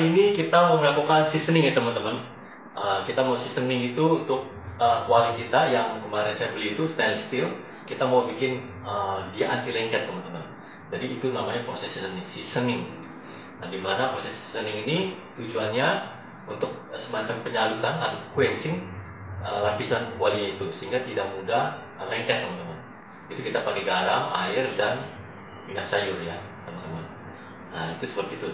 Kali ini kita mau melakukan seasoning ya teman-teman. Kita mau seasoning itu untuk kuali kita yang kemarin saya beli itu stainless steel. Kita mau bikin dia anti lengket teman-teman. Jadi itu namanya proses seasoning. Nah, di mana proses seasoning ini tujuannya untuk semacam penyaluran atau quenching lapisan kualinya itu sehingga tidak mudah lengket teman-teman. Itu kita pakai garam, air, dan minyak sayur ya teman-teman. Nah itu seperti itu.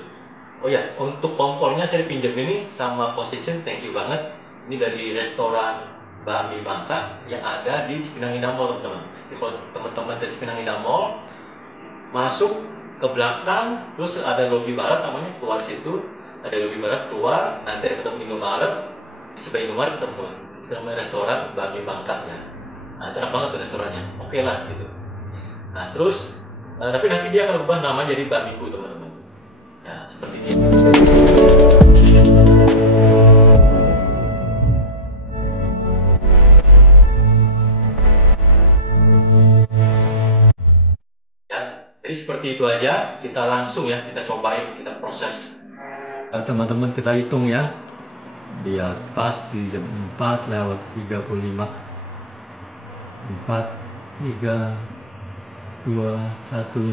Oh ya, untuk kompornya saya pinjam ini sama Position, thank you banget. Ini dari restoran Bakmi Bangka yang ada di Cipinang Indah Mall teman-teman. Jadi kalau teman-teman dari Cipinang Indah Mall masuk ke belakang, terus ada lobi barat namanya, keluar situ, ada lobi barat keluar, nanti ada ketemu Indomaret, di sebelah Indomaret teman-teman. Itu namanya restoran Bakmi Bangka ya. Nah, enak banget tuh restorannya. Oke lah gitu. Nah terus, tapi nanti dia akan berubah nama jadi Bakmiku teman-teman. Ya, seperti ini. Ya, jadi seperti itu aja. Kita langsung ya, kita cobain, kita proses. Teman-teman kita hitung ya. Biar pas di jam 4 lewat 35. 4, 3, 2, 1.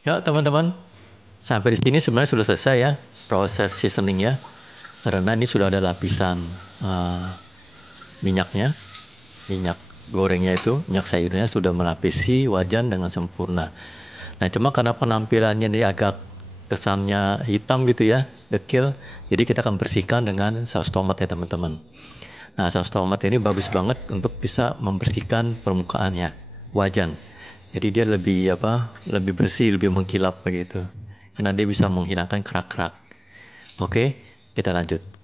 Ya teman-teman, sampai di sini sebenarnya sudah selesai ya proses seasoningnya. Karena ini sudah ada lapisan eh, minyaknya, minyak gorengnya itu, minyak sayurnya sudah melapisi wajan dengan sempurna. Nah cuma karena penampilannya ini agak kesannya hitam gitu ya, dekil, jadi kita akan bersihkan dengan saus tomat ya teman-teman. Nah saus tomat ini bagus banget untuk bisa membersihkan permukaannya, wajan. Jadi dia lebih lebih bersih, lebih mengkilap begitu. Karena dia bisa menghilangkan kerak-kerak. Oke, kita lanjut.